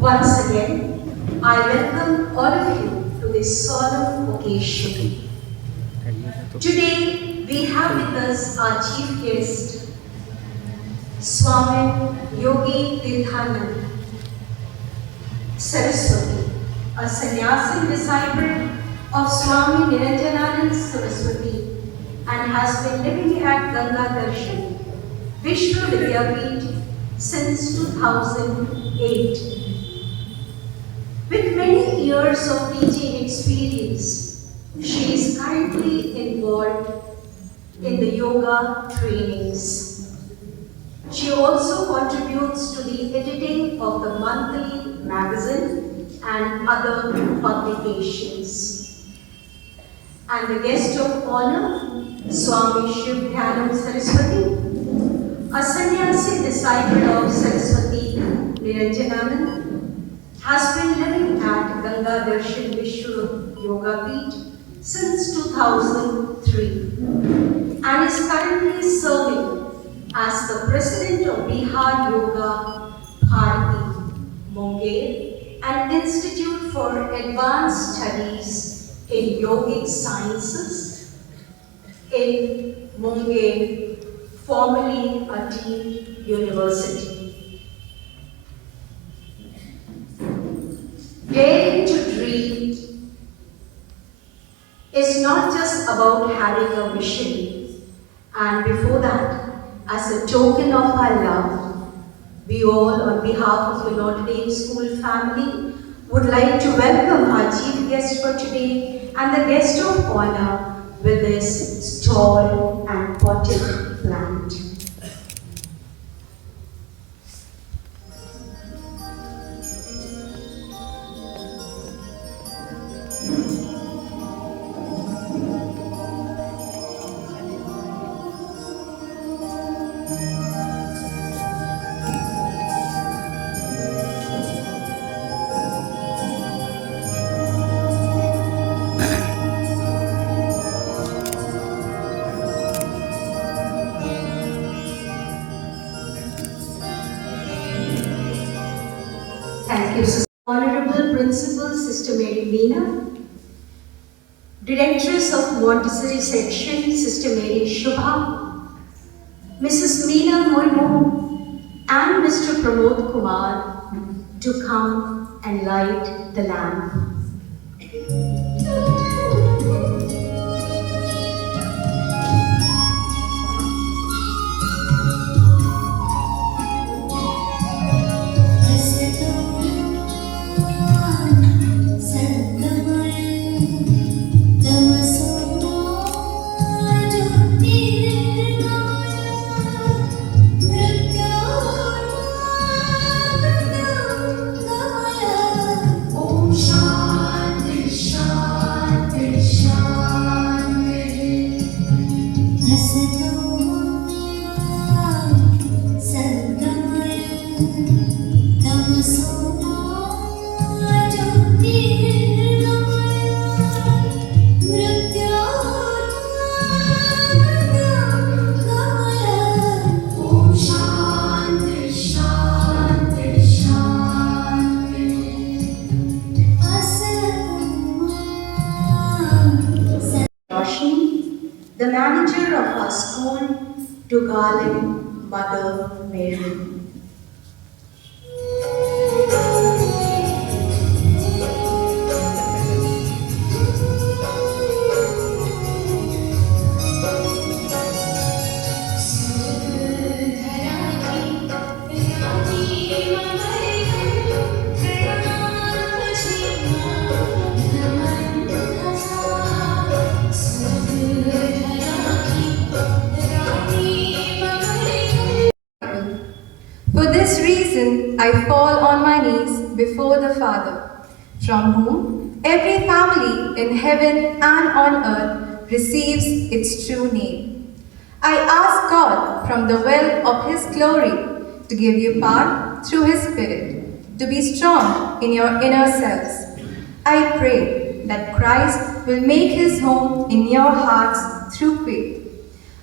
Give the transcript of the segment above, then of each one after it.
Once again, I welcome all of you to this solemn occasion. Today, we have with us our chief guest, Swami Yogi Tirthanand Saraswati, a sannyasi disciple of Swami Niranjananand Saraswati and has been living at Ganga Darshan, Vishnu Vidyapeeth since 2008. With many years of teaching experience, she is currently involved in the yoga trainings. She also contributes to the editing of the monthly magazine and other publications. And the guest of honor, Swami Shiv Dhyanand Saraswati, a sannyasi disciple of Saraswati Niranjananand, has been living at Ganga Darshan Vishnu Yogapeeth since 2003 and is currently serving as the president of Bihar Yoga Bharati, Munger, an institute for advanced studies in yogic sciences in Munger, formerly Atir University. Daring to dream is not just about having a vision, and before that, as a token of our love, we all, on behalf of the Notre Dame School family, would like to welcome our chief guest for today and the guest of honor with this tall and potted plant. Thank you, Honorable Principal Sister Mary Meena, Directress of Montessori Section, Sister Mary Shubha, Mrs. Meena Murmu, and Mr. Pramod Kumar to come and light the lamp. darling Mother Mary. For this reason, I fall on my knees before the Father, from whom every family in heaven and on earth receives its true name. I ask God from the well of His glory to give you power through His Spirit, to be strong in your inner selves. I pray that Christ will make His home in your hearts through faith.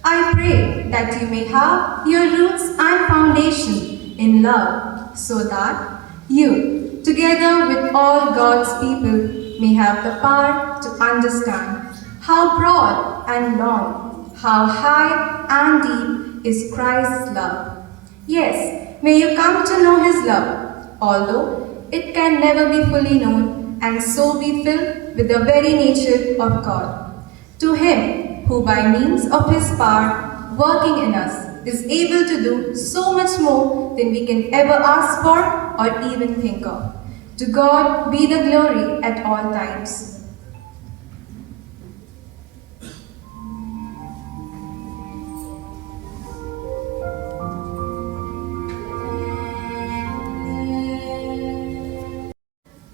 I pray that you may have your roots and foundation in love, so that you, together with all God's people, may have the power to understand how broad and long, how high and deep is Christ's love. Yes, may you come to know His love, although it can never be fully known, and so be filled with the very nature of God. To Him who by means of His power working in us is able to do so much more than we can ever ask for or even think of. To God be the glory at all times.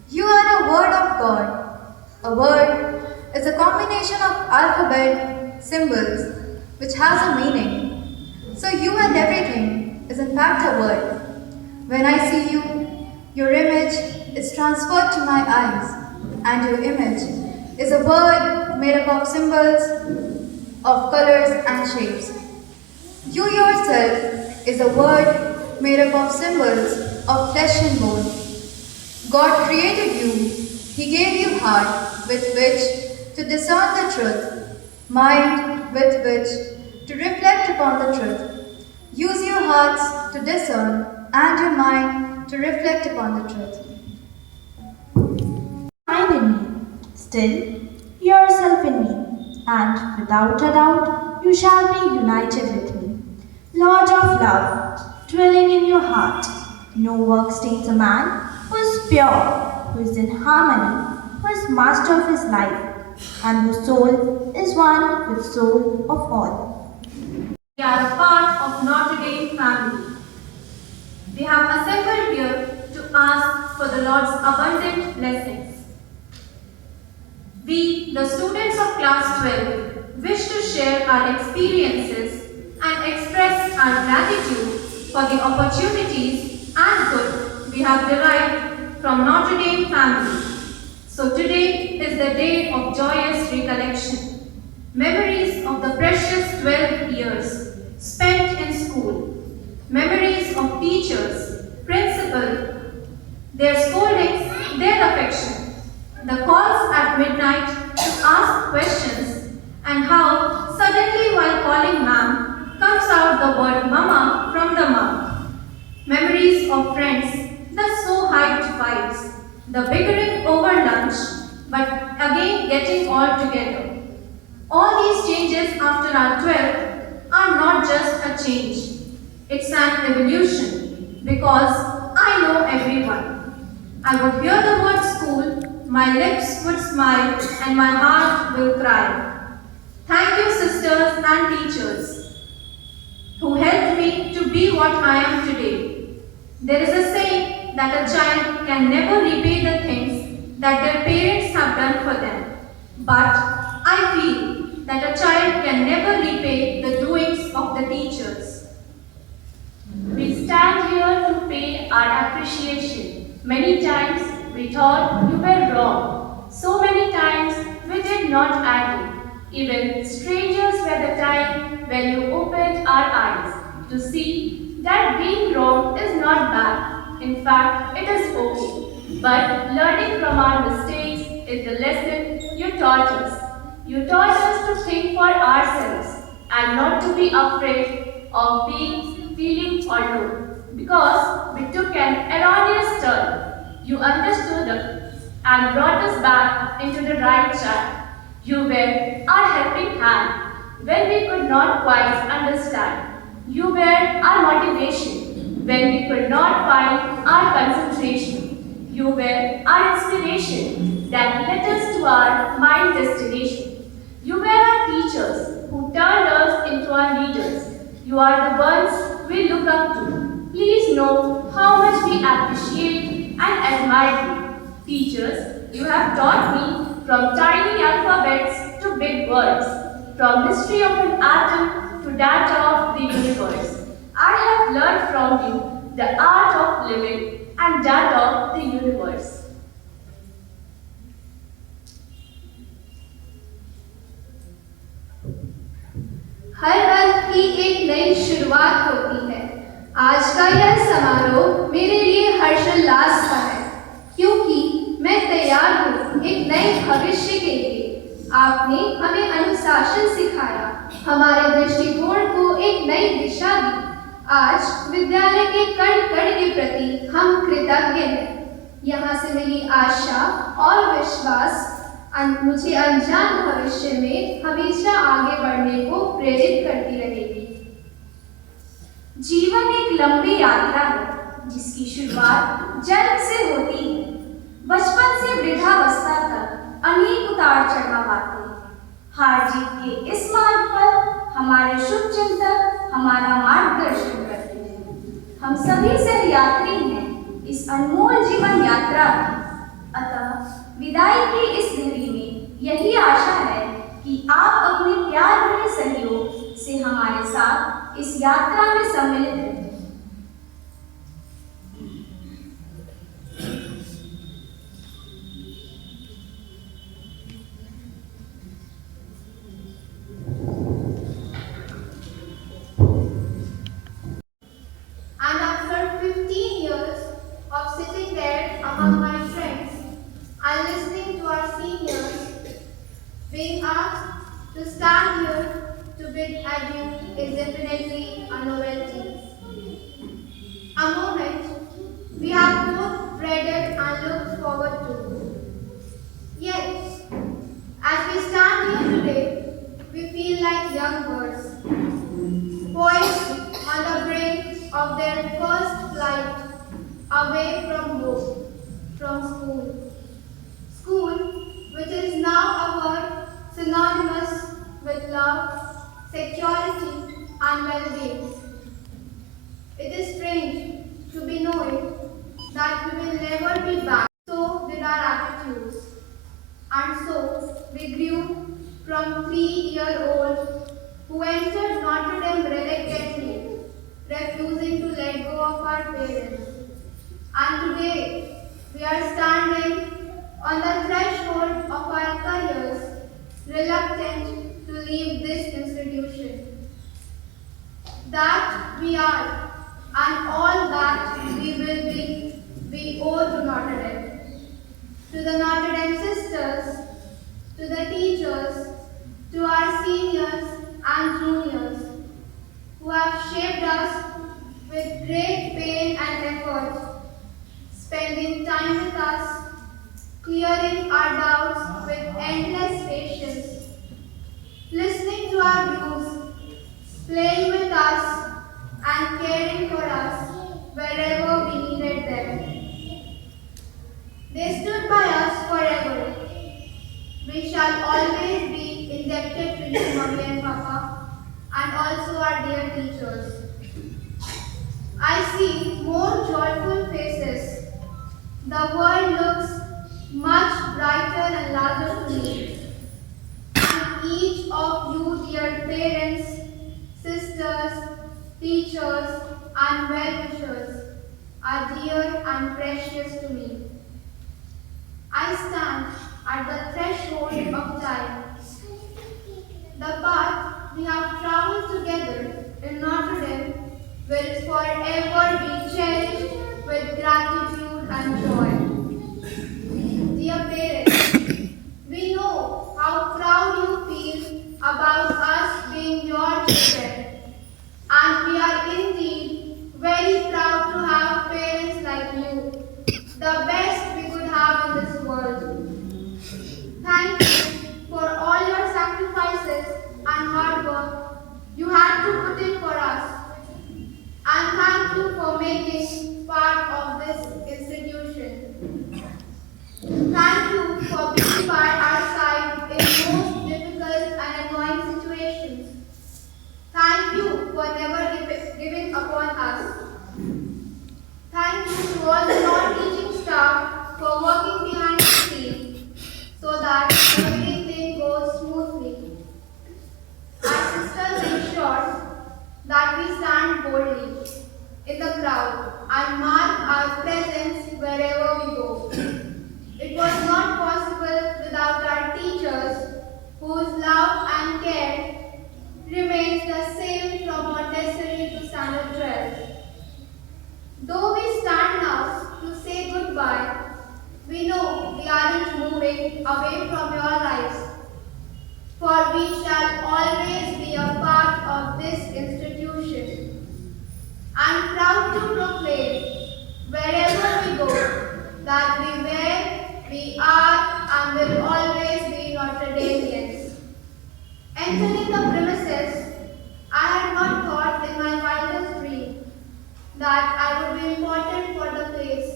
You are a word of God. A word is a combination of alphabet, symbols, which has a meaning. So you and everything is in fact a word. When I see you, your image is transferred to my eyes, and your image is a word made up of symbols, of colors and shapes. You yourself is a word made up of symbols of flesh and bone. God created you. He gave you heart with which to discern the truth, mind with which to reflect upon the truth. Use your hearts to discern and your mind to reflect upon the truth. Mind in me, still yourself in me, and without a doubt you shall be united with me. Lord of love, dwelling in your heart, no work stains a man who is pure, who is in harmony, who is master of his life, and whose soul is one with soul of all. We are a part of Notre Dame family. We have assembled here to ask for the Lord's abundant blessings. We, the students of class 12, wish to share our experiences and express our gratitude for the opportunities and good we have derived from Notre Dame family. So today is the day of joyous recollection, memories of the precious 12 years spent in school, memories of teachers, principal, their scoldings, their affection, the calls at midnight to ask questions, and how suddenly while calling ma'am comes out the word mama from the mouth. Memories of friends, the so hyped fights, the bickering over lunch, but again getting all together. All these changes after our 12th are not just a change. It's an evolution because I know everyone. I would hear the word school, my lips would smile and my heart will cry. Thank you sisters and teachers who helped me to be what I am today. There is a saying that a child can never repay the things that their parents have done for them. But I feel that a child can never repay the doings of the teachers. We stand here to pay our appreciation. Many times we thought you were wrong. So many times we did not agree. Even strangers were the time when you opened our eyes to see that being wrong is not bad. In fact, it is okay. But learning from our mistakes is the lesson you taught us. You taught us to think for ourselves and not to be afraid of being feeling alone because we took an erroneous turn. You understood and brought us back into the right track. You were our helping hand when we could not quite understand. You were our motivation when we could not find our concentration. You were our inspiration that led us to our mind destination. You were our teachers who turned us into our leaders. You are the ones we look up to. Please know how much we appreciate and admire you. Teachers, you have taught me from tiny alphabets to big words, from mystery of an atom to that of the universe. I have learned from you the art of living and that of the universe. हर अर्थ की एक नई शुरुआत होती है। आज का यह समारोह मेरे लिए हर्षोल्लास का है, क्योंकि मैं तैयार हूँ एक नए भविष्य के लिए। आपने हमें अनुशासन सिखाया, हमारे दृष्टिकोण को एक नई दिशा दी। आज विद्यालय के कण कण के प्रति हम कृतज्ञ हैं। यहाँ से मेरी आशा और विश्वास मुझे अनजान भविष्य में हमेशा आगे बढ़ने को प्रेरित करती रहेगी। जीवन एक लंबी यात्रा है जिसकी शुरुआत जन्म से होती है। बचपन से वृद्धावस्था तक अनेक उतार चढ़ाव आते हैं। हार जीत के इस मार्ग पर हमारे शुभ चिंतक हमारा मार्गदर्शन करते हैं। हम सभी सहयात्री हैं इस अनमोल जीवन यात्रा की। अतः विदाई की इस घड़ी में यही आशा है कि आप अपने प्यार भरे सहयोग से हमारे साथ इस यात्रा में सम्मिलित रहें। And after 15 years of sitting there among my friends and listening to our seniors, being asked to stand here to bid adieu is definitely a novelty. A moment we have both dreaded and looked forward to. Yet, as we stand here today, we feel like young birds, poised on the brink of their first flight away from home, from school. School, which is now a word synonymous with love, security, and well-being. It is strange to be knowing that we will never be back. So did our attitudes. And so we grew from 3-year-old who entered Notre Dame reluctantly, refusing to let go of our parents. And today we are standing on the threshold of our careers, reluctant to leave this institution. That we are, and all that we will be, we owe to Notre Dame. To the Notre Dame sisters, to the teachers, to our seniors and juniors, who have shaped us with great pain and effort, spending time with us, clearing our doubts with endless patience, listening to our views, playing with us, and caring for us wherever we needed them. They stood by us forever. We shall always be indebted to you, Mummy and Papa, and also our dear teachers. I see more joyful faces. The world looks much brighter and larger to me. And each of you, dear parents, sisters, teachers, and well-wishers, are dear and precious to me. I stand at the threshold of time. The path we have traveled together in Notre Dame will forever be cherished with gratitude and joy. Dear parents, we know how proud you feel about us being your children, and making part of this institution. Thank you for being by our side in most difficult and annoying situations. Thank you for never giving upon us. Thank you to all the non-teaching staff for working behind the scenes so that everything goes smoothly. Our sisters ensure that we stand boldly in the crowd and mark our presence wherever we go. It was not possible without our teachers, whose love and care remains the same from Montessori to Standard 12. Though we stand now to say goodbye, we know we aren't moving away from your lives, for we shall always be a part of this institution. I'm proud to proclaim, wherever we go, that we were, we are, and will always be Notre Damians. Entering the premises, I had not thought in my wildest dream that I would be important for the place,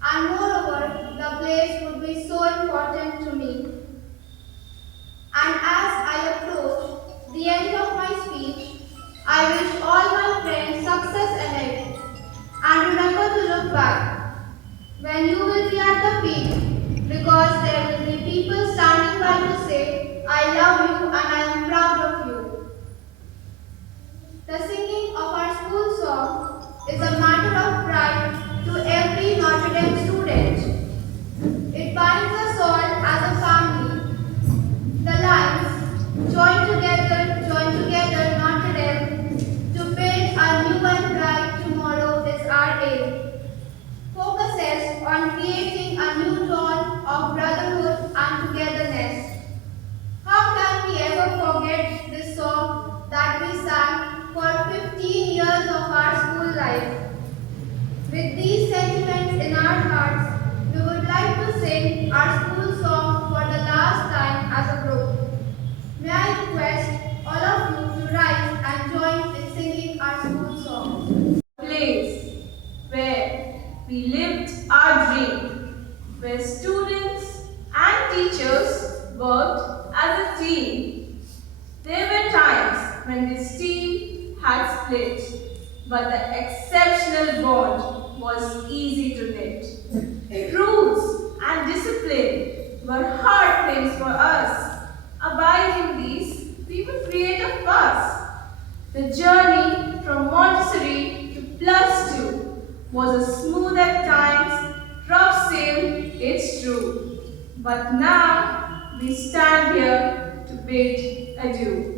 and moreover, the place would be so important to me. And as I approach the end of my speech, I wish all my friends success ahead, and remember to look back when you will be at the peak, because there will be people standing by to say, I love you and I am proud of you. The singing of our school song is a matter of pride to every Notre Dame student. It binds us all as a family. The lines, join together, Notre Dame, to build a new and bright tomorrow is our aim. Focuses on creating a new dawn of brotherhood and togetherness. How can we ever forget this song that we sang for 15 years of our school life? With these sentiments in our hearts, we would like to sing our school song for the last time as a group. May I request all of you to rise and join in singing our school song. Place where we lived our dream, where students and teachers worked as a team. There were times when this team had split, but the exceptional bond was easy to knit. Rules and discipline were hard things for us. Abiding these, we would create a fuss. The journey from Montessori to +2 was a smooth at times, rough sail, it's true. But now we stand here to bid adieu.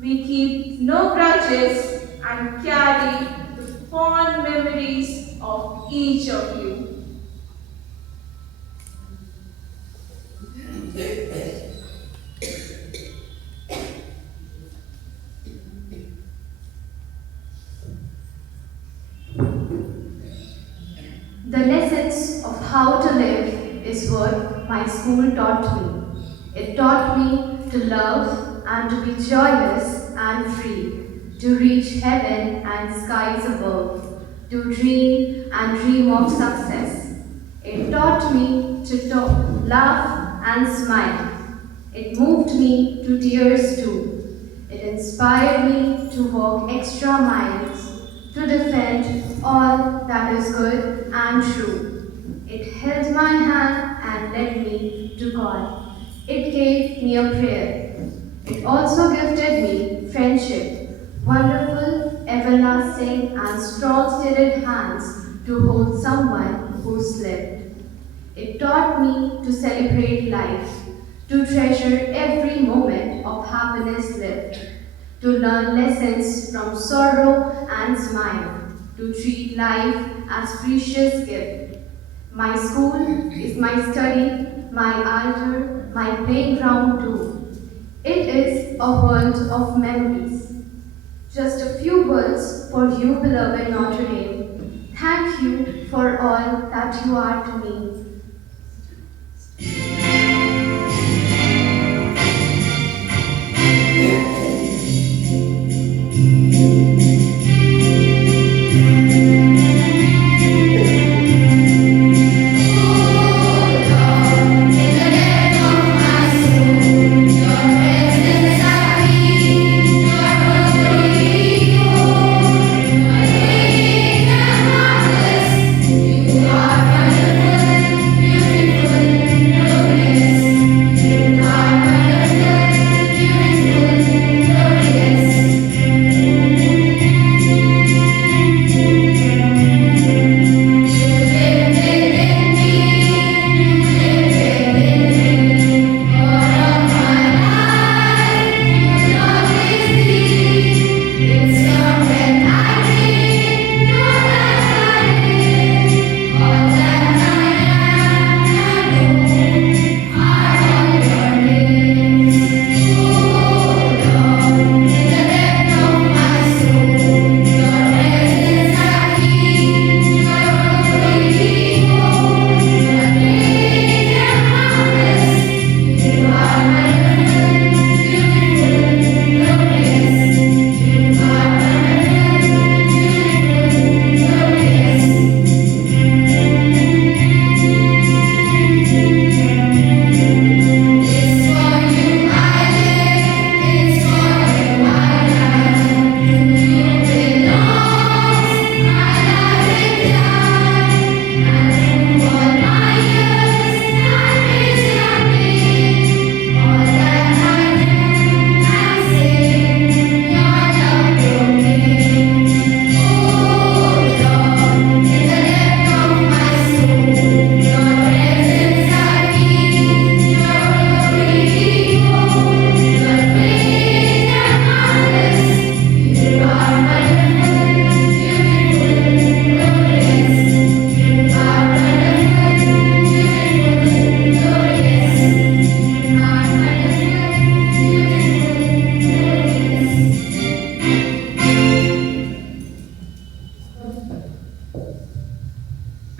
We keep no grudges and carry the fond memories of each of you. The lessons of how to live is what my school taught me. It taught me to love and to be joyous and free, to reach heaven and skies above, to dream and dream of success. It taught me to laugh and smile. It moved me to tears too. It inspired me to walk extra miles, to defend all that is good and true. It held my hand and led me to God. It gave me a prayer. It also gifted me friendship, wonderful, everlasting, and strong-steaded hands to hold someone who slipped. It taught me to celebrate life, to treasure every moment of happiness lived, to learn lessons from sorrow and smile, to treat life as precious gift. My school is my study, my altar, my playground too. It is a world of memories. Just a few words for you, beloved Notre Dame. Thank you for all that you are to me.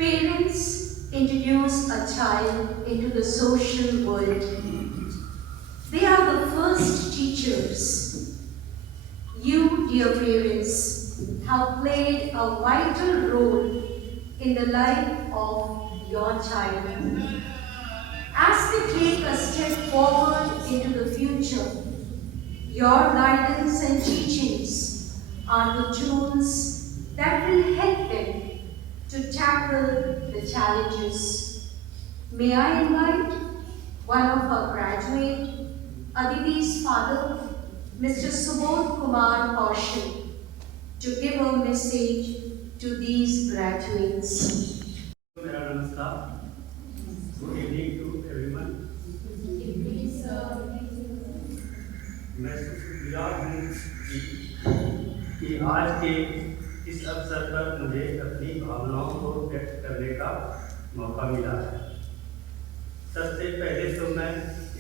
Parents introduce a child into the social world. They are the first teachers. You, dear parents, have played a vital role in the life of your child. As they take a step forward into the future, your guidance and teachings are the tools that will help them to tackle the challenges. May I invite one of our graduates, Aditi's father, Mr. Subodh Kumar Kaushal, to give a message to these graduates. Good evening to everyone. मैं शुक्रिया हूँ कि आज के इस अवसर पर मुझे अपनी भावनाओं को व्यक्त करने का मौका मिला है। सबसे पहले तो मैं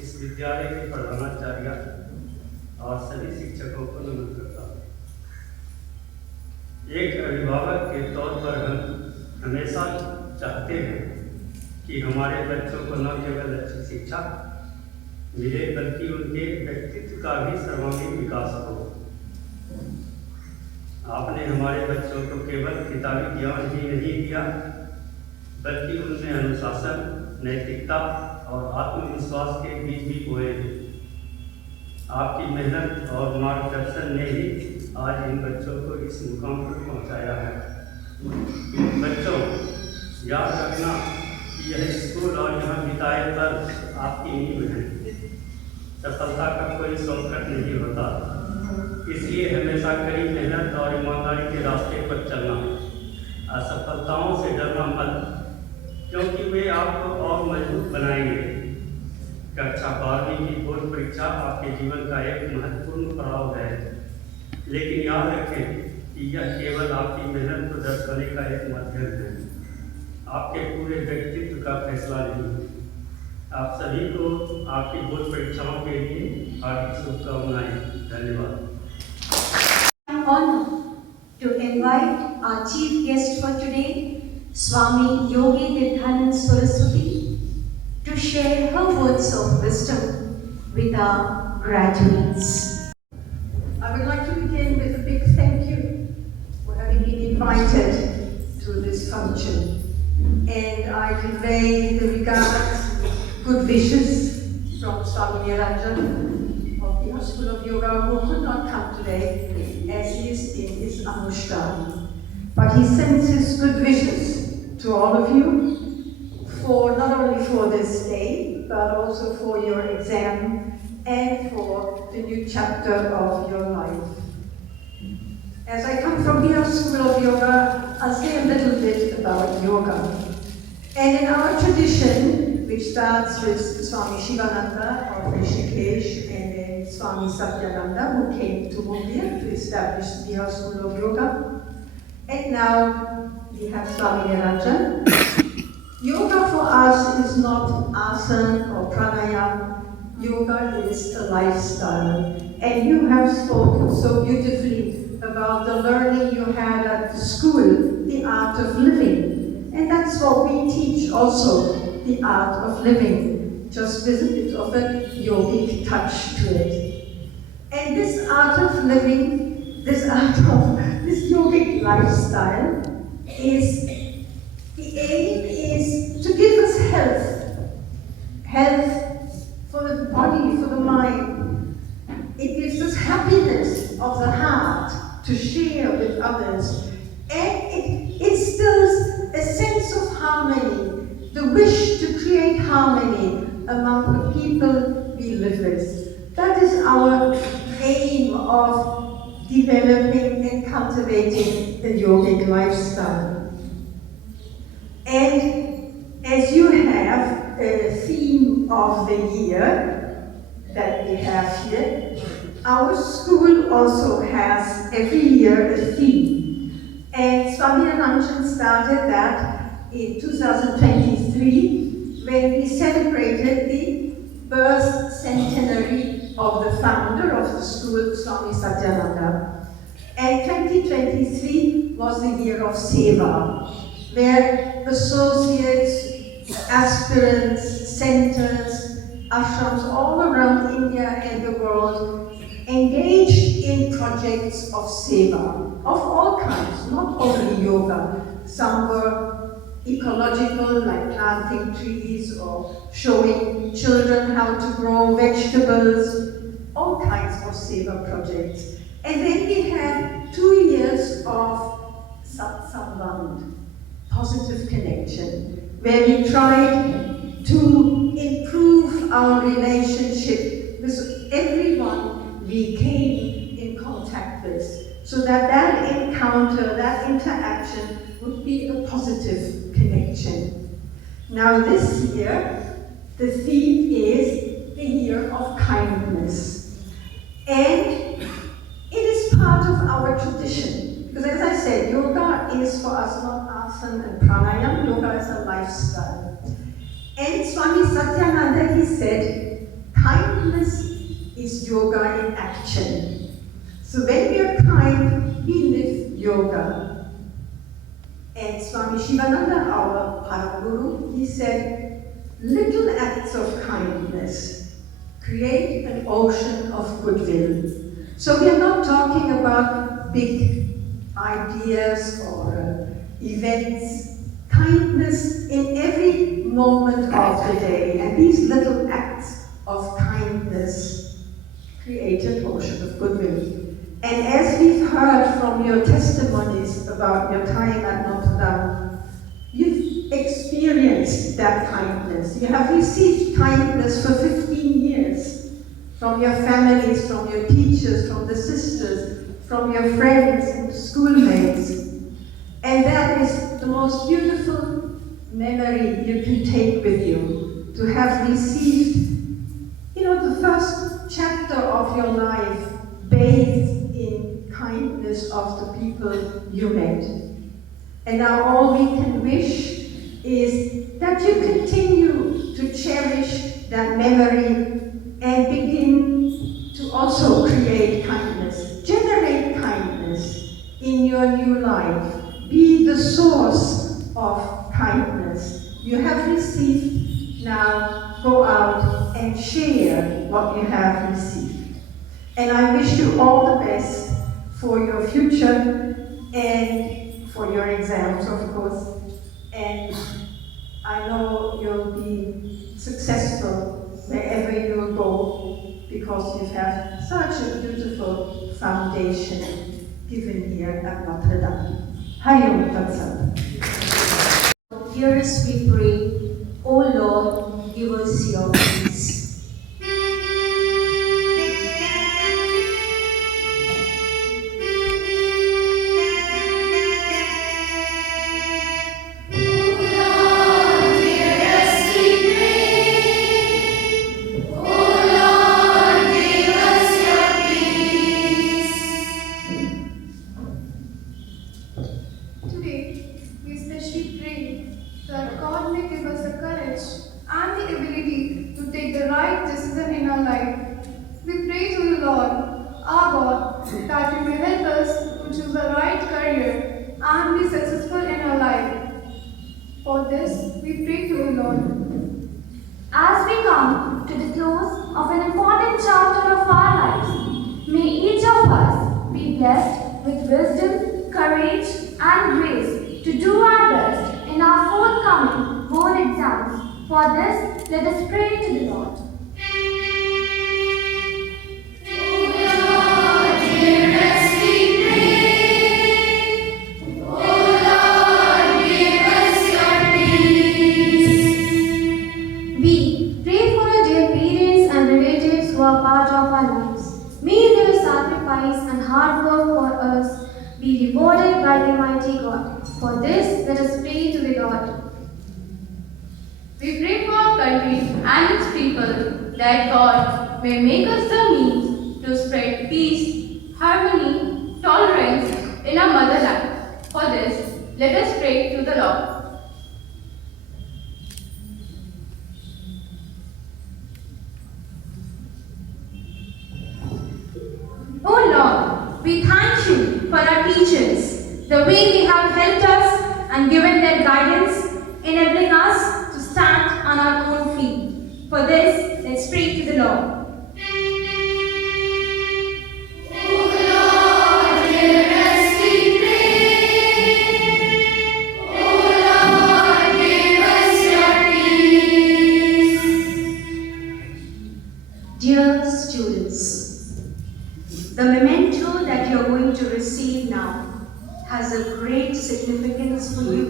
इस विद्यालय के प्रधानाचार्य और सभी शिक्षकों को नमन करता हूँ। एक अभिभावक के तौर पर हम हमेशा चाहते हैं कि हमारे बच्चों को न केवल अच्छी शिक्षा मिले बल्कि उनके व्यक्तित्व का भी सर्वांगीण विकास हो। आपने हमारे बच्चों को केवल किताबी ज्ञान ही नहीं दिया बल्कि उनमें अनुशासन, नैतिकता और आत्मविश्वास के बीज भी बोए हैं। आपकी मेहनत और मार्गदर्शन ने ही आज इन बच्चों को इस मुकाम पर पहुंचाया है। बच्चों, याद रखना कि यह स्कूल और यहाँ बिताए पल आपकी नींव है। सफलता का कोई शॉर्टकट नहीं होता, इसलिए हमेशा कड़ी मेहनत और ईमानदारी के रास्ते पर चलना। असफलताओं से डरना मत, क्योंकि वे आपको और मजबूत बनाएंगे। कक्षा 12वीं की बोर्ड परीक्षा आपके जीवन का एक महत्वपूर्ण पड़ाव है, लेकिन याद रखें कि यह केवल आपकी मेहनत को दर्शाने का एक माध्यम है, आपके पूरे व्यक्तित्व का फैसला नहीं है। आप सभी को आपकी बोर्ड परीक्षाओं के लिए हार्दिक शुभकामनाएं। धन्यवाद। I'm honored to invite our chief guest for today, Swami Yogi Tirthanand Saraswati, to share her words of wisdom with our graduates. I would like to begin with a big thank you for having been invited to this function. And I convey the regards, good wishes from Swami Niranjan of the School of Yoga, who could not come today as he is in his Anushthan. But he sends his good wishes to all of you, for not only for this day, but also for your exam and for the new chapter of your life. As I come from here, School of Yoga, I'll say a little bit about yoga. And in our tradition, which starts with Swami Shivananda of Rishikesh and then Swami Satyananda, who came to Mumbai to establish the Bihar School of Yoga, and now we have Swami Niranjan. Yoga for us is not asana or pranayama. Yoga is a lifestyle. And you have spoken so beautifully about the learning you had at the school, the art of living. And that's what we teach also, the art of living, just with a bit of a yogic touch to it. And this art of living, this yogic lifestyle is, the aim is to give us health for the body, for the mind. It gives us happiness of the heart to share with others. And it instills a sense of harmony, the wish to create harmony among the people we live with. That is our aim of developing and cultivating the yogic lifestyle. And as you have a theme of the year that we have here, our school also has every year a theme. And Swami Niranjan started that in 2023 when we celebrated the birth centenary of the founder of the school, Swami Satyananda. And 2023 was the year of Seva, where associates, aspirants, centers, ashrams all around India and the world engaged in projects of seva, of all kinds, not only yoga. Some were ecological, like planting trees or showing children how to grow vegetables, all kinds of seva projects. And then we had 2 years of Satsamband, positive connection, where we tried to improve our relationship with everyone we came in contact with, so that that encounter, that interaction would be a positive connection. Now this year, the theme is the year of kindness. And it is part of our tradition. Because as I said, yoga is for us not asana and pranayama, yoga is a lifestyle. And Swami Satyananda, he said, kindness is yoga in action. So when we are kind, we live yoga. And Swami Shivananda, our Param Guru, he said, little acts of kindness create an ocean of goodwill. So we are not talking about big ideas or events. Kindness in every moment of the day. And these little acts of kindness create an ocean of goodwill. And as we've heard from your testimonies about your time at Notre Dame, you've experienced that kindness. You have received kindness for 15 years from your families, from your teachers, from the sisters, from your friends and schoolmates. And that is the most beautiful memory you can take with you, to have received, the first chapter of your life bathed in kindness of the people you met. And now all we can wish is that you continue to cherish that memory and begin to also create kindness, generate kindness in your new life. Be the source of kindness you have received. Now go out and share what you have received. And I wish you all the best for your future and for your exams, of course. And I know you'll be successful wherever you go, because you have such a beautiful foundation given here at Notre Dame. Hari Om Tat Sat. Dearest, we pray, O Lord, give us your peace. Today, we especially pray that God may give us the courage and the ability to take the right decision in our life. We pray to the Lord, our God, that you may help us to choose the right career and be successful in our life. For this, we pray to the Lord. As we come to the close of an important chapter of our lives, may each of us be blessed with wisdom, courage, and grace to do our best in our forthcoming board exams. For this, let us pray to the Lord. We pray for our dear parents and relatives who are part of our lives. May their sacrifice and hard work for us be rewarded by the mighty God. For this, let us pray to the Lord. We pray for our country and its people, that God may make us the means to spread peace, harmony, tolerance in our motherland. For this, let us pray to the Lord. Oh Lord, we thank you for our teachers, the way they have helped us and given their guidance, enabling us to stand on our own feet. For this, let's pray to the Lord. Dear students, the memento that you are going to receive now has a great significance for you,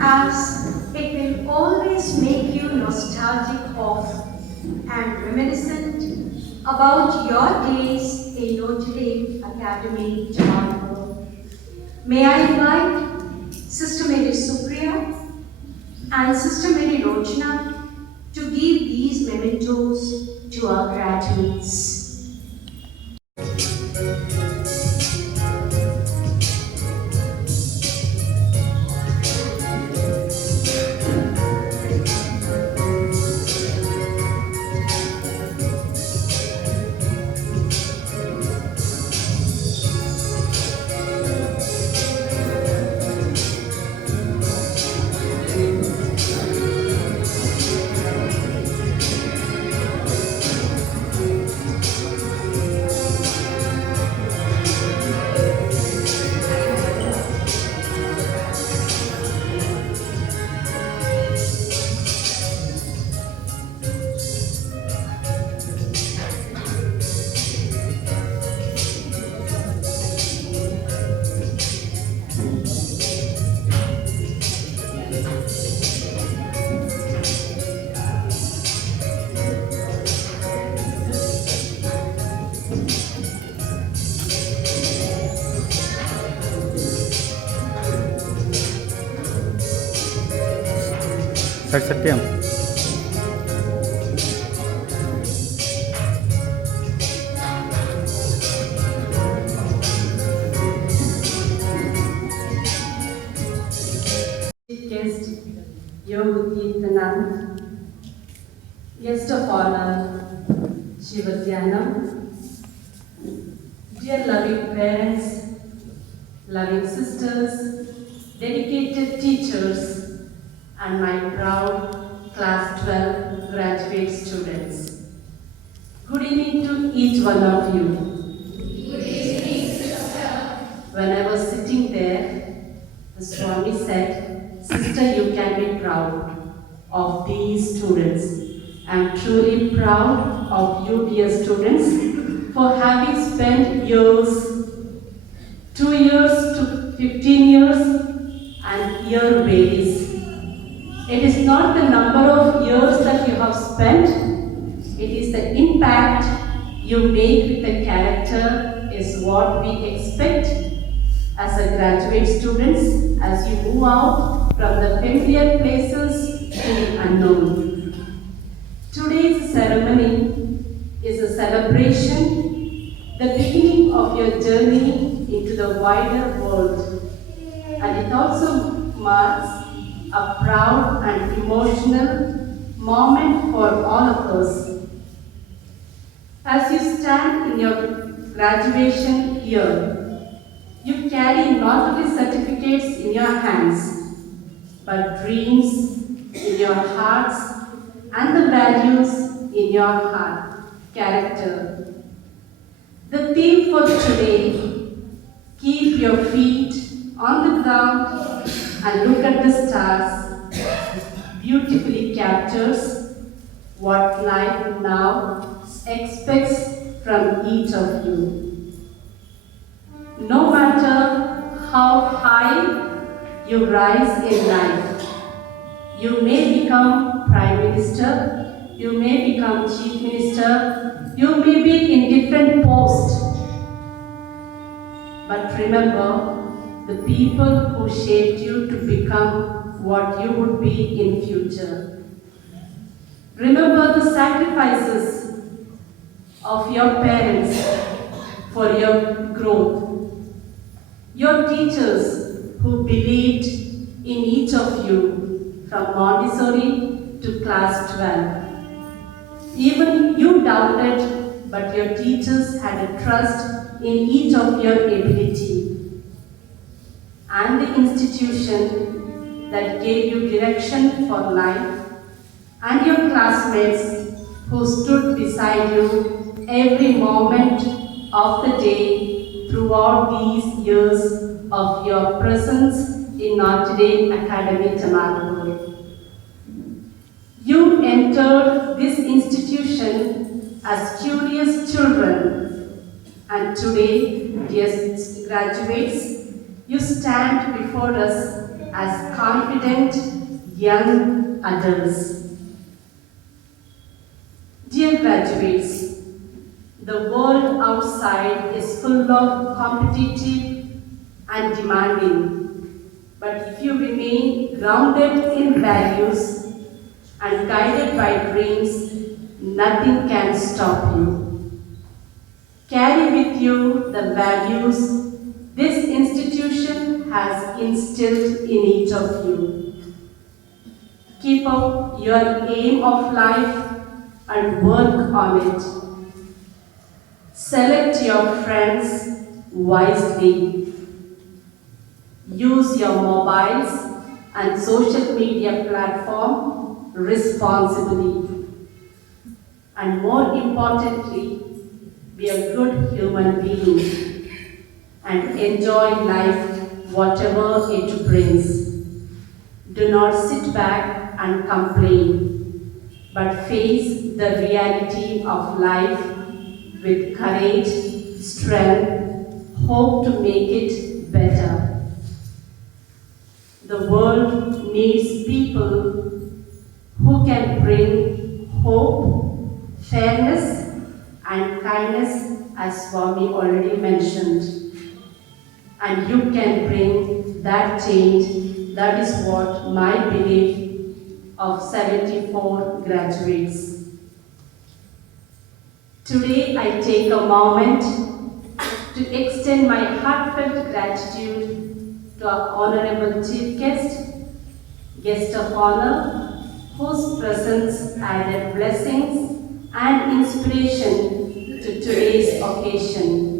as it will always make you nostalgic of and reminiscent about your days in Notre Dame Academy, Jabalpur. May I invite Sister Mary Supriya and Sister Mary Rochna to give these mementos to our graduates. Satyam. Guest Yogi Tanand, guest of honor Shivadyanam, dear loving parents, loving sisters, dedicated teachers, and my proud Class 12 graduate students. Good evening to each one of you. Good evening, sister. When I was sitting there, the Swami said, "Sister, you can be proud of these students. I am truly proud of you, dear students, for having spent years, 2 years to 15 years, and year varies. It is not the number of years that you have spent, it is the impact you make with the character is what we expect as a graduate students as you move out from the familiar places to the unknown. Today's ceremony is a celebration, the beginning of your journey into the wider world, and it also marks a proud and emotional moment for all of us. As you stand in your graduation year, you carry not only certificates in your hands, but dreams in your hearts and the values in your heart, character. The theme for today, keep your feet on the ground and look at the stars, beautifully captures what life now expects from each of you. No matter how high you rise in life, you may become Prime Minister, you may become Chief Minister, you may be in different posts. But remember, the people who shaped you to become what you would be in future. Remember the sacrifices of your parents for your growth. Your teachers who believed in each of you from Montessori to class 12. Even you doubted, but your teachers had a trust in each of your ability. And the institution that gave you direction for life, and your classmates who stood beside you every moment of the day throughout these years of your presence in Notre Dame Academy, Tamaulipas. You entered this institution as curious children, and today, dear graduates, you stand before us as confident young adults. Dear graduates, the world outside is full of competitive and demanding, but if you remain grounded in values and guided by dreams, nothing can stop you. Carry with you the values this institution has instilled in each of you. Keep up your aim of life and work on it. Select your friends wisely. Use your mobiles and social media platform responsibly. And more importantly, be a good human being and enjoy life whatever it brings. Do not sit back and complain, but face the reality of life with courage, strength, hope to make it better. The world needs people who can bring hope, fairness, and kindness, as Swami already mentioned. And you can bring that change. That is what my belief of 74 graduates. Today I take a moment to extend my heartfelt gratitude to our Honorable Chief Guest of Honor, whose presence added blessings and inspiration to today's occasion.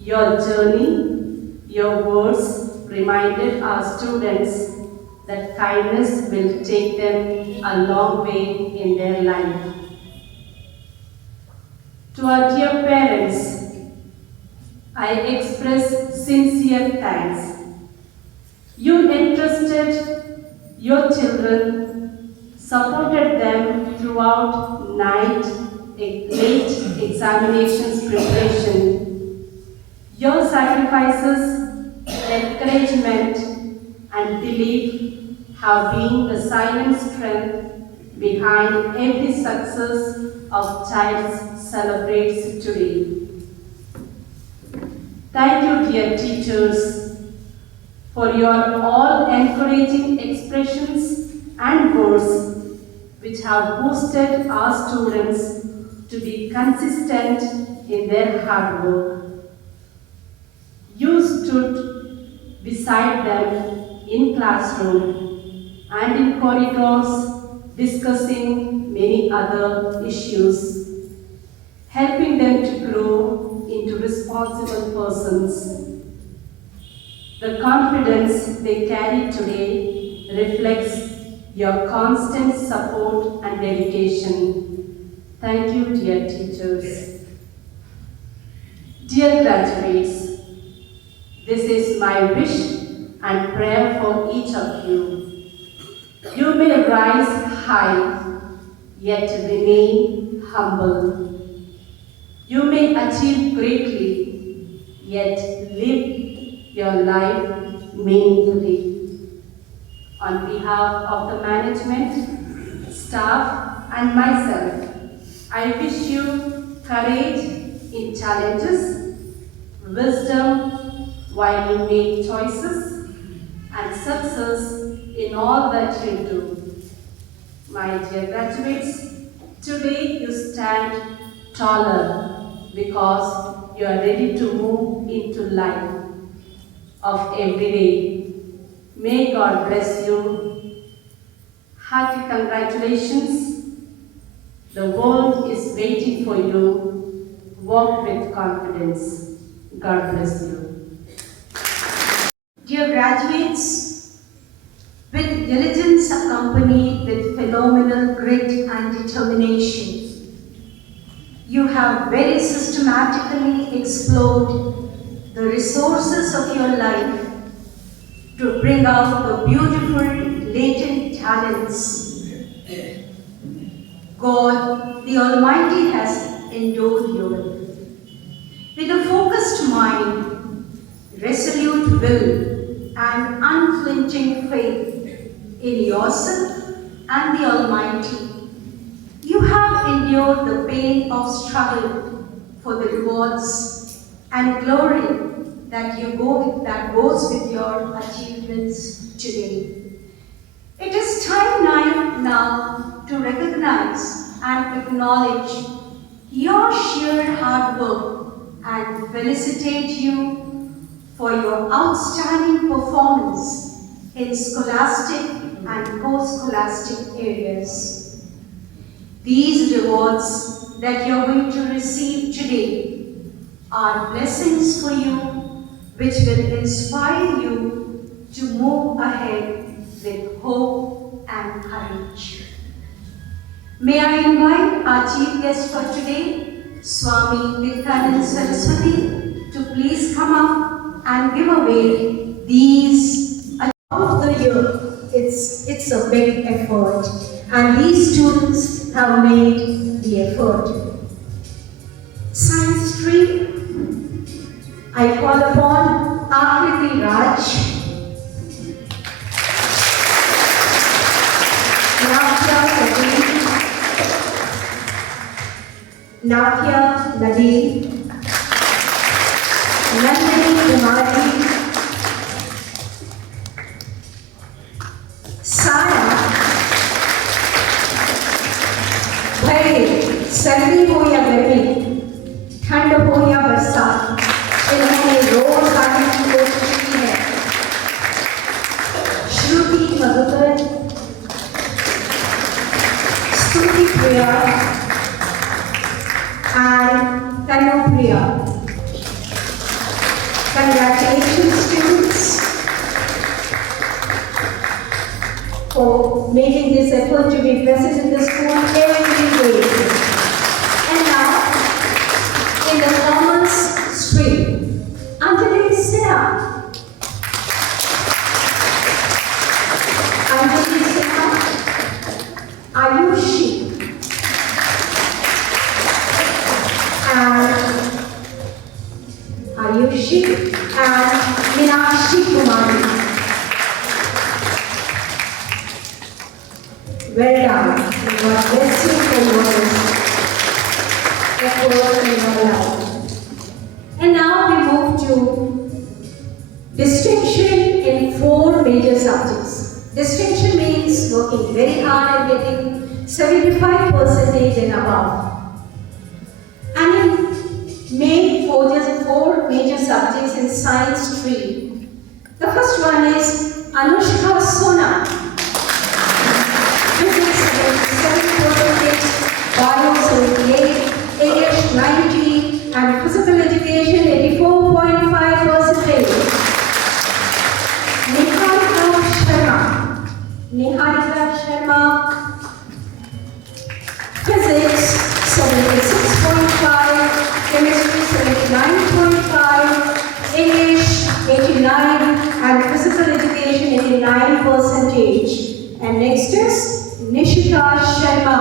Your journey, your words reminded our students that kindness will take them a long way in their life. To our dear parents, I express sincere thanks. You entrusted your children, supported them throughout late examinations preparation. Your sacrifices, encouragement, and belief have been the silent strength behind every success of child celebrates today. Thank you, dear teachers, for your all-encouraging expressions and words which have boosted our students to be consistent in their hard work. You stood beside them in classroom and in corridors discussing many other issues, helping them to grow into responsible persons. The confidence they carry today reflects your constant support and dedication. Thank you, dear teachers. Dear graduates, this is my wish and prayer for each of you. You may rise high, yet remain humble. You may achieve greatly, yet live your life meaningfully. On behalf of the management, staff, and myself, I wish you courage in challenges, wisdom while you make choices, and success in all that you do. My dear graduates, today you stand taller because you are ready to move into life of every day. May God bless you. Hearty congratulations. The world is waiting for you. Walk with confidence. God bless you. Dear graduates, accompanied with phenomenal grit and determination. You have very systematically explored the resources of your life to bring out the beautiful latent talents God the Almighty has endowed you with a focused mind, resolute will, and unflinching faith in yourself and the Almighty. You have endured the pain of struggle for the rewards and glory that goes with your achievements today. It is time now to recognize and acknowledge your sheer hard work and felicitate you for your outstanding performance in scholastic and post-scholastic areas. These rewards that you are going to receive today are blessings for you which will inspire you to move ahead with hope and courage. May I invite our chief guest for today, Swami Vivekananda Saraswati, to please come up and give away these of the year. It's a big effort, and these students have made the effort. Science stream, I call upon Akriti Raj, Navya Nadeem, Nandini Kumari, Sara, भले सर्दी हो या गर्मी, ठंड हो या बरसात, इन्होंने रोज आने की कोशिश की है। श्रुति मधुकर, स्तुति प्रिया and Kanupriya. Congratulations, students, for making this effort to be present in the school every day. And now, in the commerce stream, Anjali Sinha. Anjali Sinha, Ayushi, Ayushi and Meenakshi Kumari. Well done. God bless you for your effort in your life. And now we move to distinction in 4 major subjects. Distinction means working very hard and getting 75% and above. And in main 4 major subjects in science stream. The first one is Anushka Sona. Physics 77%, Bio 78, English 90, and physical education 84.5%. Niharika Sharma, Physics 76.5, Chemistry 79.5, English 89, and Physical Education 89%. And next is Nishita Sharma.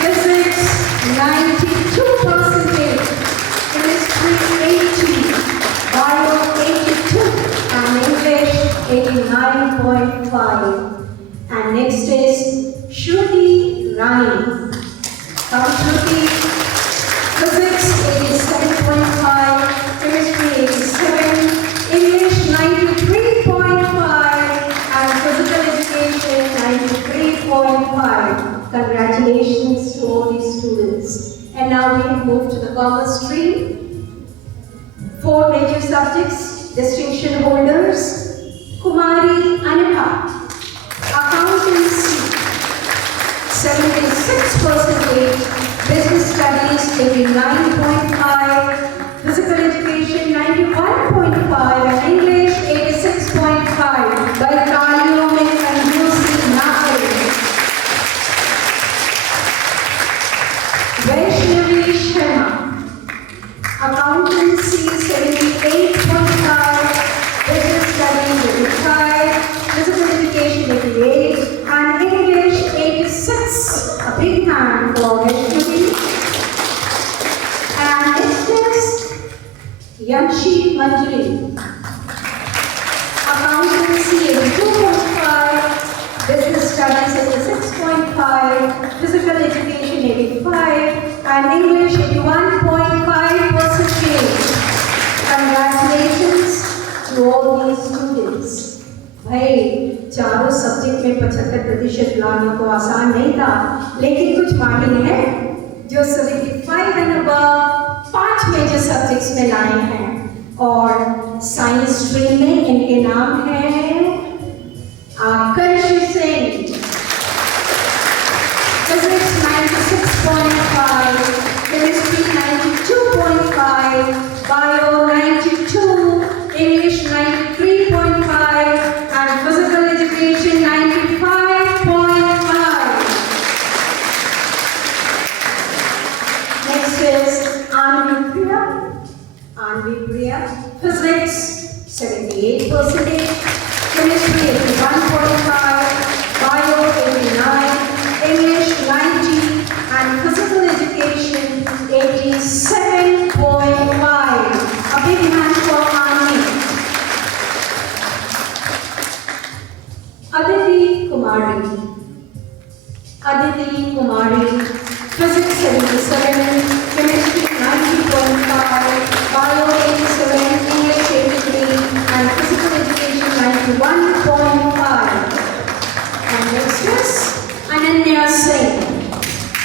Physics 92%, Chemistry 80, Bio 82, and English 89.5. And next is Shruti Rani. Shruti, Physics 87.5, Chemistry 87, English 93.5, and Physical Education 93.5. Congratulations to all these students. And now we move to the commerce stream. 4 major subjects, distinction holders. Kumari Anita, Accountancy 76%, Business Studies 89.5, Physical Education 91.5, and English 86.5. By Kaliyo mein conducive Yanshi Manjari. Accountancy 82.5, business studies 86.5, physical education 85, and English 81.5%. Congratulations to all these students. भाई चारों subject में 75% लाना तो आसान नहीं था, लेकिन कुछ मार्किंग है जो 75 एंड अबव 5 मेजर सब्जेक्ट्स में लाए हैं। और साइंस स्ट्रीम में इनके नाम हैं Aakarsh Singh, physics 96.5, chemistry 92.5, bio 92, English 93.5 and physical education 95.5. Next is Anvi Priya. Anvi Priya, physics 78%, chemistry 81.5, bio 89, English 90, and physical education 87.5. A big hand for Anvi. Aditi Kumari, physics 77, chemistry 90.5, bio 87, English 83, and physical education 91.5. And next is Ananya Singh.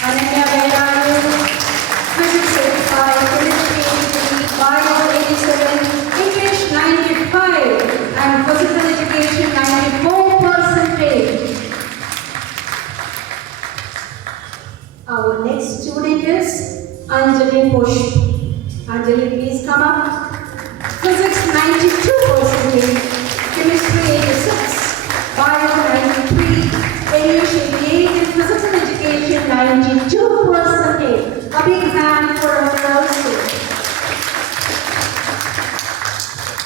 Ananya, where are you? Physics 85, chemistry 83, bio 87, English 95, and physical education 94%. Our next student is Anjali Push. Anjali, please come up. Physics 92%, chemistry 86, bio 93, English 88, and physical education 92%. A big hand for her also.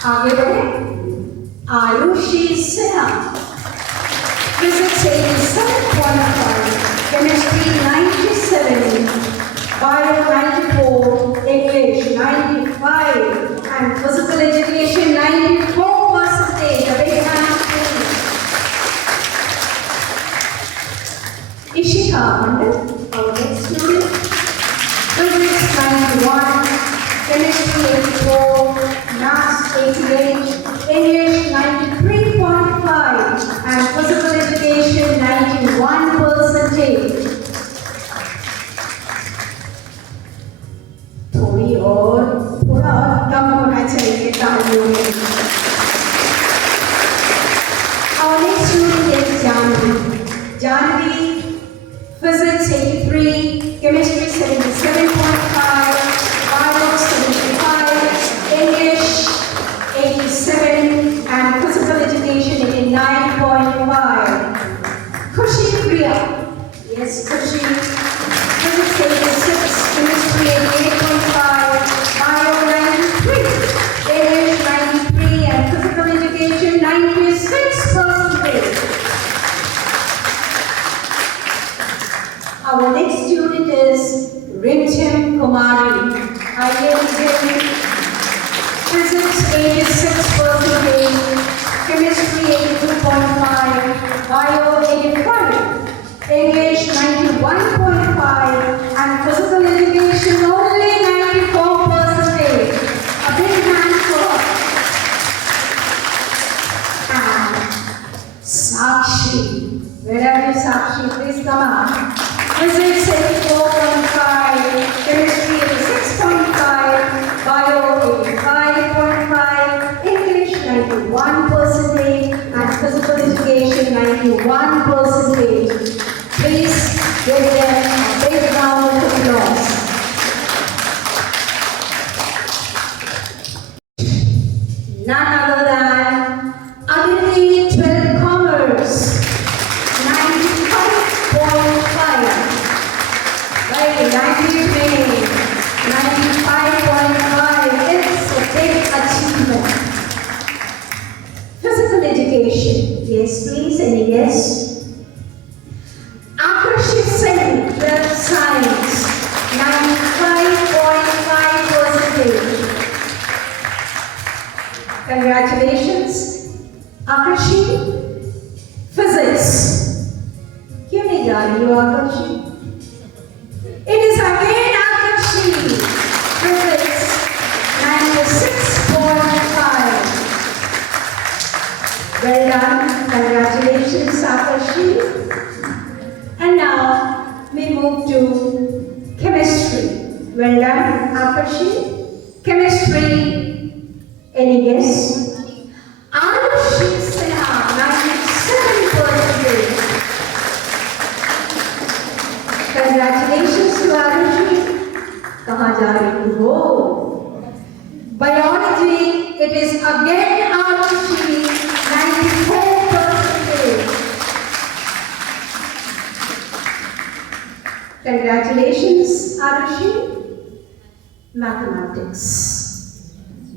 आगे बढ़े Ayushi Sinha, physics 87.5, chemistry 97, bio 94, English 95, and physical education 94%. A big hand please. Ishika Mandal, our next student, physics 91, chemistry 84, maths 88, English 93.5, and physical education 91%. थोड़ा और कम होना चाहिए तालियों में। Our next student is Janvi. Janvi, physics 83, chemistry 77.5, bio 75, English 87, and physical education 89.5. Khushi Priya. Yes, Khushi. Physics 86, chemistry 88.5, bio 93, English 93, and physical education 96%. Our next student is Rimchim Kumari. Rimchim. Physics 86%, chemistry 82.5, bio 85, English 91.5, and physical education only 94%. A big hand for her. And Sakshi. Where are you, Sakshi? Please come on. Physics 84.5, chemistry 86.5, bio 85.5, English 91%, and physical education 91%. Please give them a big round of applause. None other than Aditi Twin Commerce, 95.5. Right, 93, 95.5. It's a big achievement. Physical education. Yes, please. Any yes? Akarshit Singh, 12th Science, 95.5%. Akarshi, physics. क्यों नहीं जा रही हो Akarshi? It is again Akarshi, physics, 96.5. Well done, congratulations Akarshi. And now we move to chemistry. Well done Akarshi. Chemistry, any guess? Arushi Sinha, 97%. Congratulations to Arushi. कहाँ जा रही हो? Biology, it is again Arushi, 94%. Congratulations Arushi. Mathematics.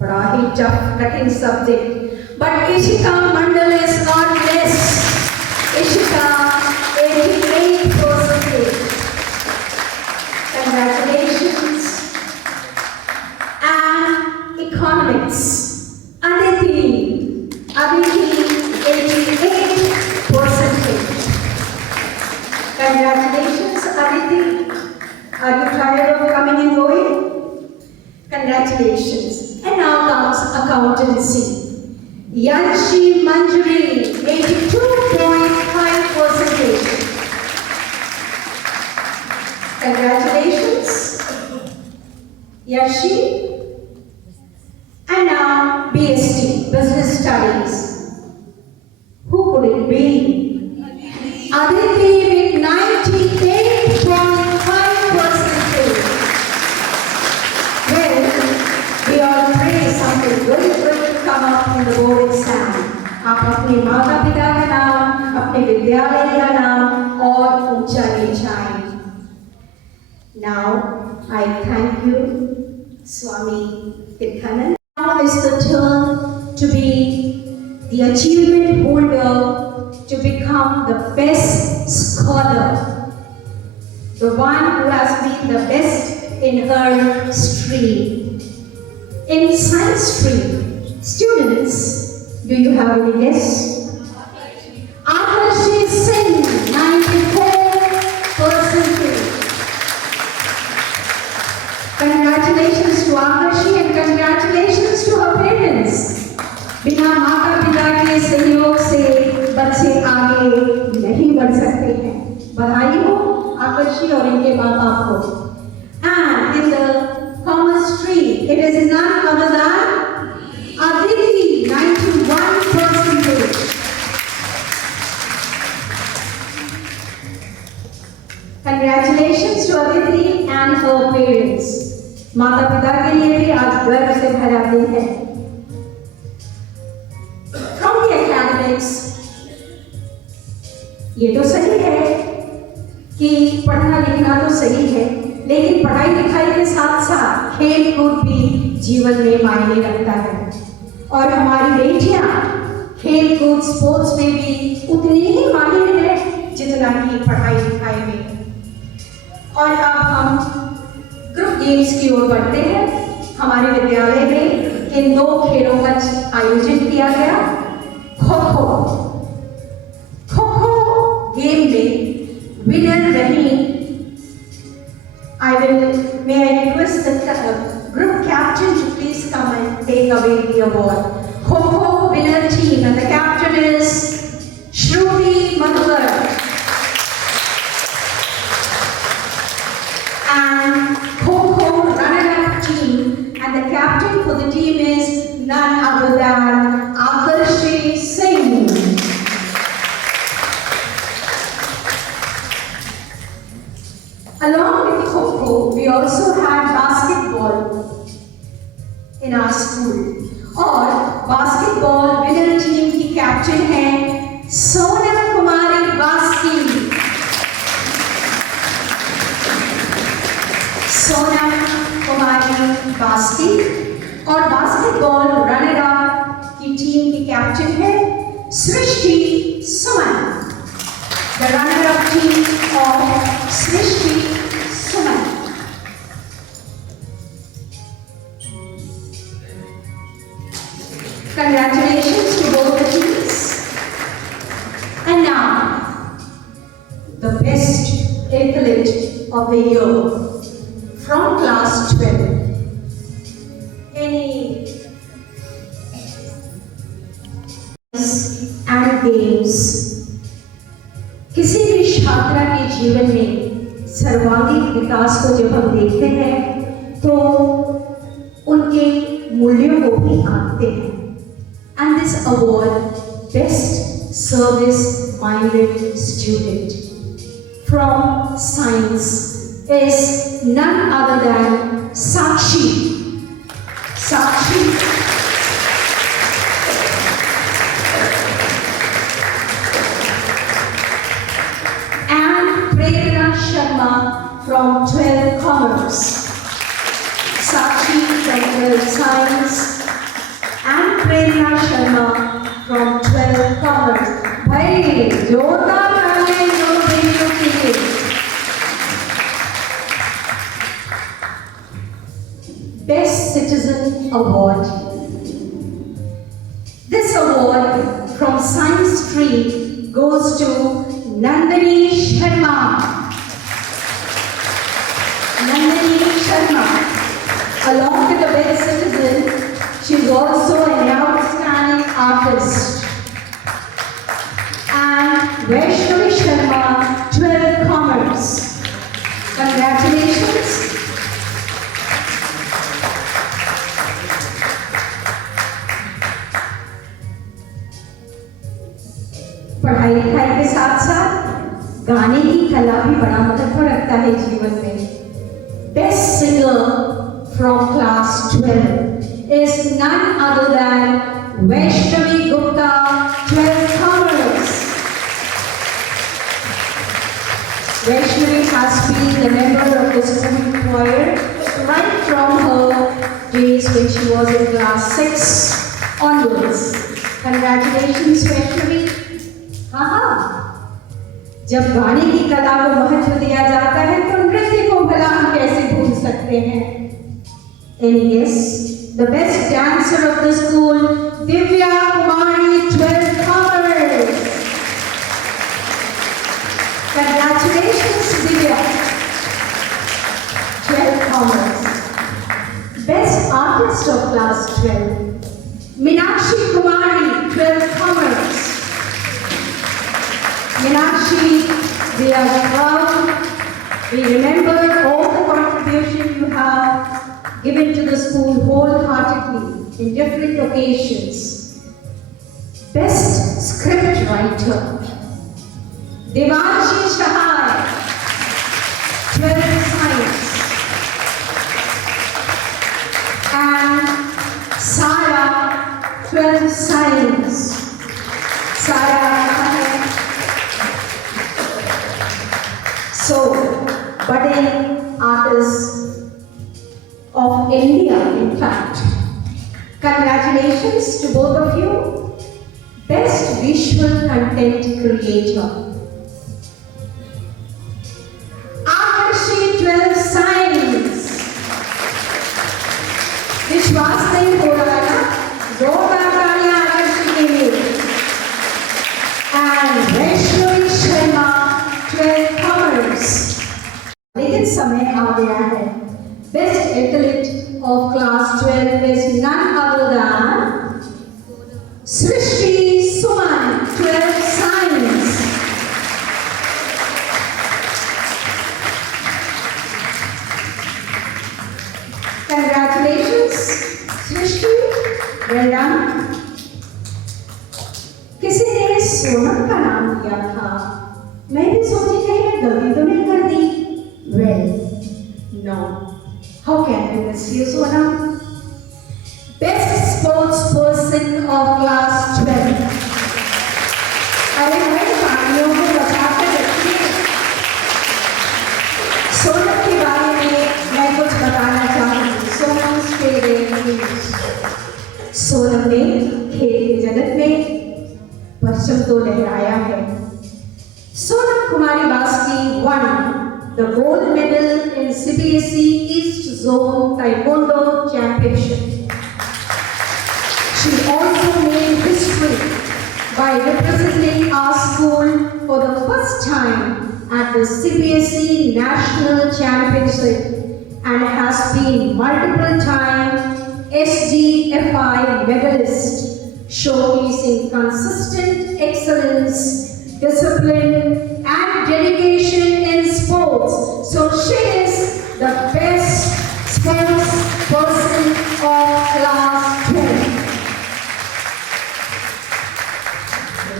बड़ा ही tough, कठिन subject. But Ishika Mandal is not less. Ishika, 88%. Congratulations. And economics. Aditi, 88%. Congratulations, Aditi. Are you tired of coming and going? Congratulations. And now comes accountancy. Yanshi Manjari, 82.5%. Congratulations, Yashi. And now BST, Business Studies. Who could it be? Aditi with 98.5%. Well, we all pray something very good to come up in the board exam. आप अपने माता पिता का नाम, अपने विद्यालय का नाम और ऊंचा नीचाएं. Now I thank you, Swami Tirthanan. Now is the turn to be the achievement holder to become the best scholar, the one who has been the best in her stream. In science stream, students, do you have any guess? Akarshi Singh, 94%. Congratulations to Akarshi and congratulations to her parents. बिना माता पिता के सहयोग से बच्चे आगे नहीं बढ़ सकते हैं. बधाई हो आकर्षी और इनके माँ बाप को. And in the commerce stream, it is none other than Aditi, 91%. Congratulations to Aditi and her parents. माता पिता के लिए भी आज गर्व से भरा दिन है. From the academics, ये तो सही है कि पढ़ना लिखना तो सही है, लेकिन पढ़ाई लिखाई के साथ साथ खेल कूद भी जीवन में मायने रखता है. और हमारी बेटियां खेल कूद स्पोर्ट्स में भी उतनी ही माहिर है जितना कि पढ़ाई लिखाई में. और अब हम ग्रुप गेम्स की ओर बढ़ते हैं. हमारे विद्यालय में इन 2 खेलों का आयोजन किया गया. खो-खो गेम में विनर रही. May I request the group captain to please come and take away the award. Kho-Kho winner team, and the captain is Shruti Madhukar. And Kho-Kho runner-up team, and the captain for the team is none other than Akarshi Singh. Along with Kho-Kho, we also had basketball in our school. और basketball winner team की captain है सोनम कुमारी बास्की. सोनम कुमारी बास्की. और basketball runner up की team की captain है सृष्टि सुमन. The runner-up team of Srishti Suman. Congratulations to both the teams. Athlete of the Year from class 12. Any and games. किसी भी छात्रा के जीवन में सर्वांगीण विकास को जब हम देखते हैं तो उनके मूल्यों को भी आंकते हैं. And this award, Best Service Minded Student from Science, is none other than Sakshi. Sakshi. Prerna Sharma from 12 Commerce, Sakshi from 12 Science, and Prerna Sharma from 12 Commerce. भाई जोरदार तालियां इन दोनों बेटियों के लिए. Best Citizen Award. This award from Science Street goes to Nandini Sharma. Nandini Sharma. Along with the best citizen, she is also an outstanding artist. And Vaishnavi Sharma, 12 Commerce. Congratulations. पढ़ाई लिखाई के साथ साथ गाने की कला भी बड़ा महत्व रखता है जीवन में. Best singer from class 12 is none other than Vaishnavi Gupta, 12 Commerce. Vaishnavi has been a member of the school choir right from her days when she was in class 6 onwards. Congratulations, Vaishnavi. हाँ, जब गाने की कला को महत्व दिया जाता है तो नृत्य को भला हम कैसे भूल सकते हैं. Any guess? The best dancer of the school, Divya Kumari, 12 Commerce. Congratulations, Divya. 12 Commerce. Best artist of class 12, Meenakshi Kumari, 12 Commerce. Meenakshi, we are proud. We remember all the contribution you have given to the school wholeheartedly in different occasions. Best script writer, Devanshi Shahar, 12 Science, and Sara, 12 Science. Sara. So, budding artists of India, in fact. Congratulations to both of you. Best Visual Content Creator. Akarshi, 12 Science. विश्वास नहीं हो रहा है ना? जोरदार तालियां आकर्षी के लिए. And Vaishnavi Sharma, 12 Commerce. लेकिन समय आ गया है. Best athlete of class 12 is none other than Srishti Suman, 12 Science. Congratulations, Srishti. Well done. किसी ने सोनम का नाम लिया था. मैं भी सोची कहीं मैं गलती तो नहीं कर दी. Well, no. How can we miss you, Sonam? Best sports person of class 12. अरे भाई पानियों को बचा कर रखिए. सोनम के बारे में मैं कुछ बताना चाहूँगी. सोनम सोनम ने खेल के जगत में परचम तो लहराया है. Sonam Kumari Baski won the gold medal in CBSE East Zone Taekwondo Championship. She also made history by representing our school for the first time at the CBSE National Championship and has been multiple time SGFI medalist, showcasing consistent excellence, discipline, and dedication in sports. So she is the best sports person of class 12.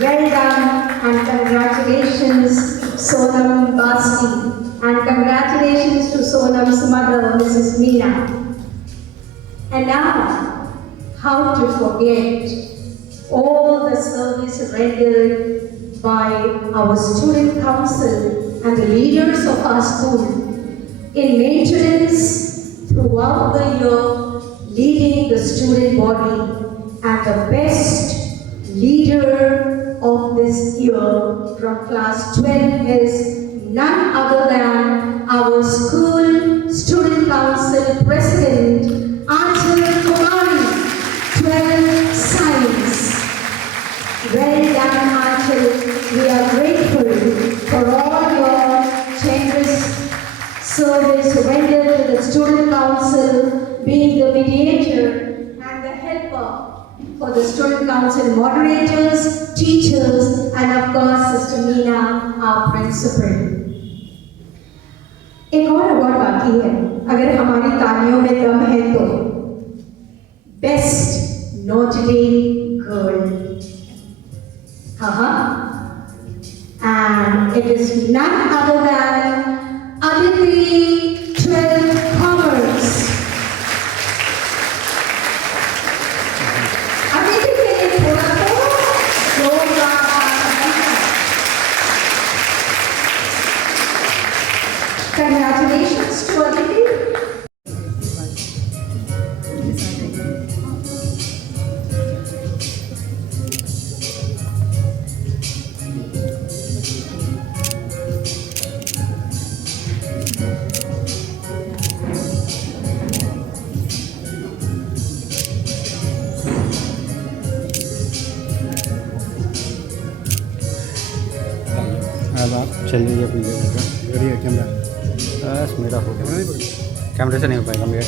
Well done and congratulations, Sonam Basti, and congratulations to Sonam's mother, Mrs. Meena. And now, how to forget all the service rendered by our student council and the leaders of our school in maintenance throughout the year, leading the student body, and the best leader of this year from class 12 is none other than our school student council president, Anjali Kumari, 12 Science. Well done, Anjali. We are grateful for all your generous service rendered to the student council, being the mediator and the helper for the student council moderators, teachers, and of course Sister Meena, our principal. एक और award बाकी है, अगर हमारी तालियों में दम है तो best notary girl, and it is none other than Aditi 12 Commerce. Aditi के लिए थोड़ा तो जोरदार congratulations to Aditi. अब आप चलिए अपनी जगह पर। बढ़िया कैमरा, बस मेरा हो गया, कैमरे से नहीं हो पाएगा मेरा।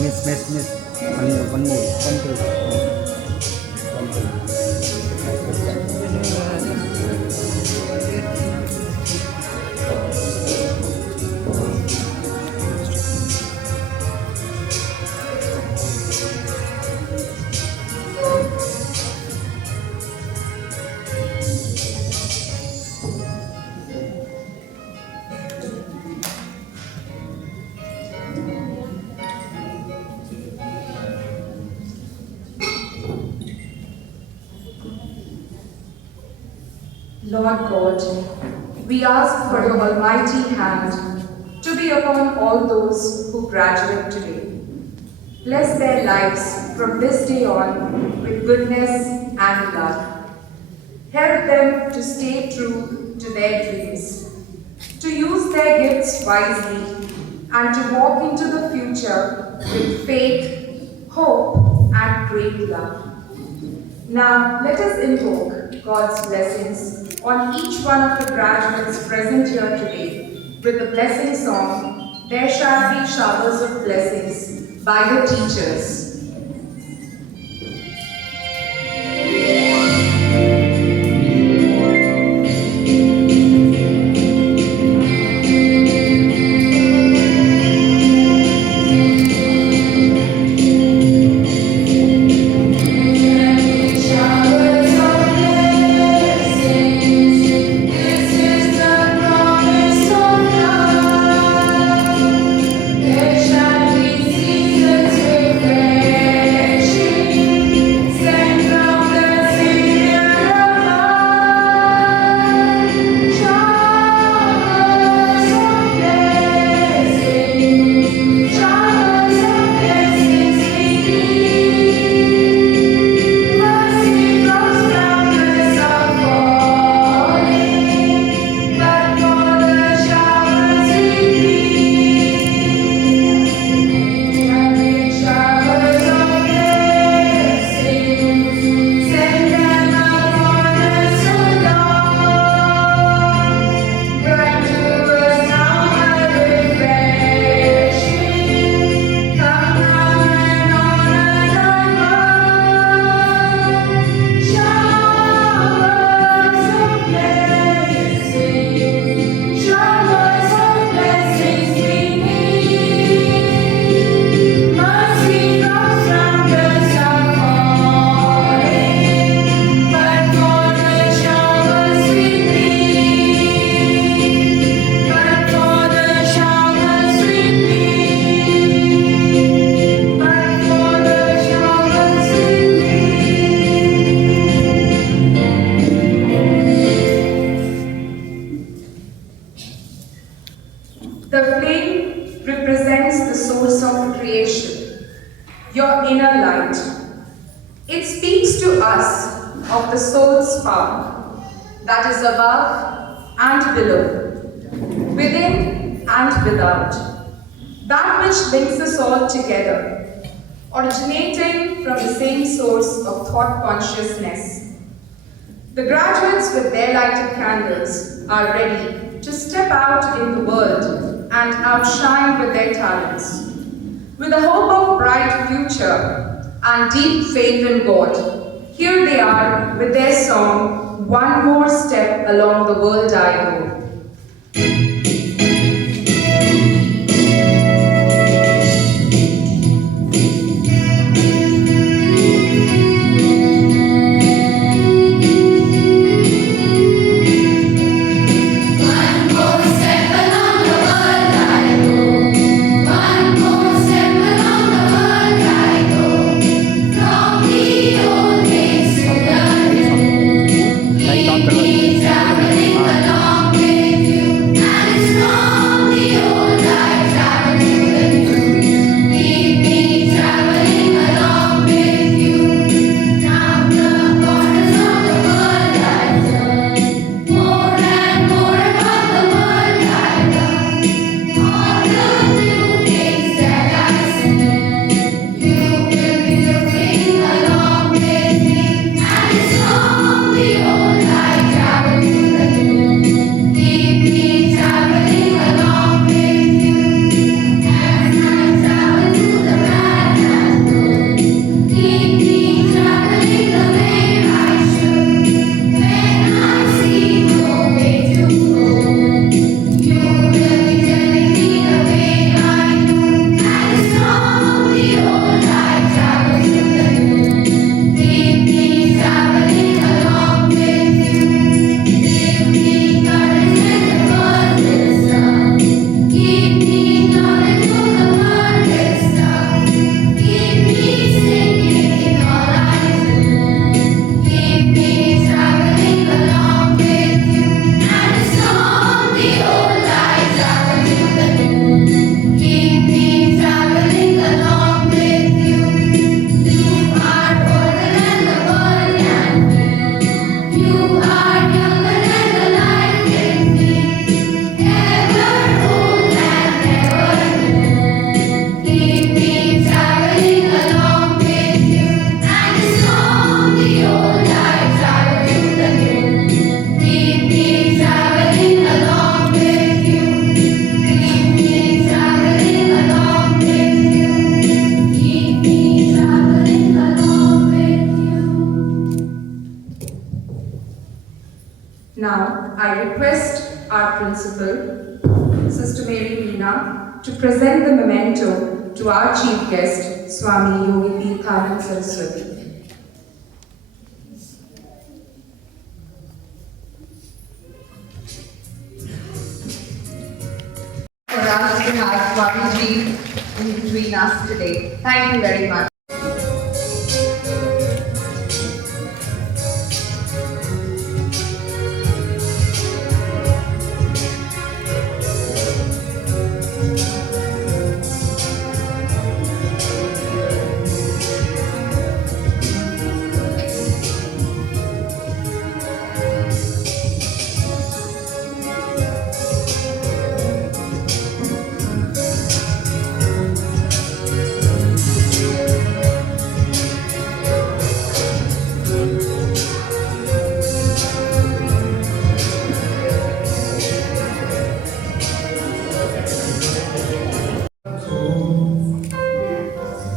Miss. One more. Lord God, we ask for your almighty hand to be upon all those who graduate today. Bless their lives from this day on with goodness and love. Help them to stay true to their dreams, to use their gifts wisely, and to walk into the future with faith, hope, and great love. Now, let us invoke God's blessings on each one of the graduates present here today with the blessing song, There Shall Be Showers of Blessings, by the teachers. The flame represents the source of creation, your inner light. It speaks to us of the soul's power that is above and below, within and without, that which links us all together, originating from the same source of thought consciousness. The graduates with their lighted candles are ready to step out in the world and outshine with their talents. With a hope of bright future and deep faith in God, here they are with their song, One More Step Along the World I Know. Traveling along with you. Now, I request our principal, Sister Mary Meena, to present the memento to our chief guest, Swami Yogi Tirthanand Saraswati. For us to have Swamiji in between us today. Thank you very much.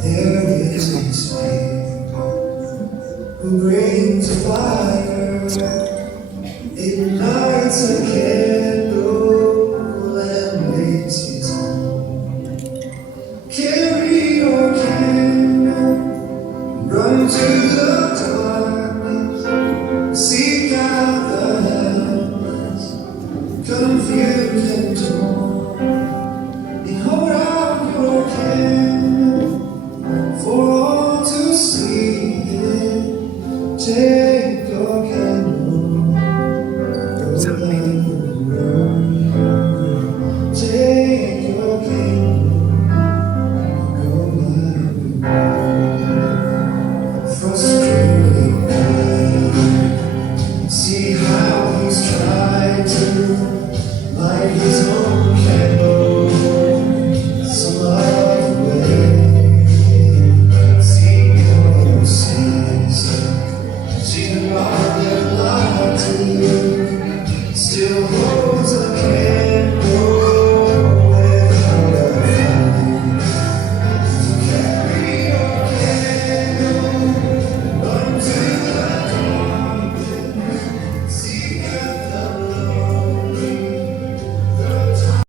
There is a spirit who brings fire, ignites a candle.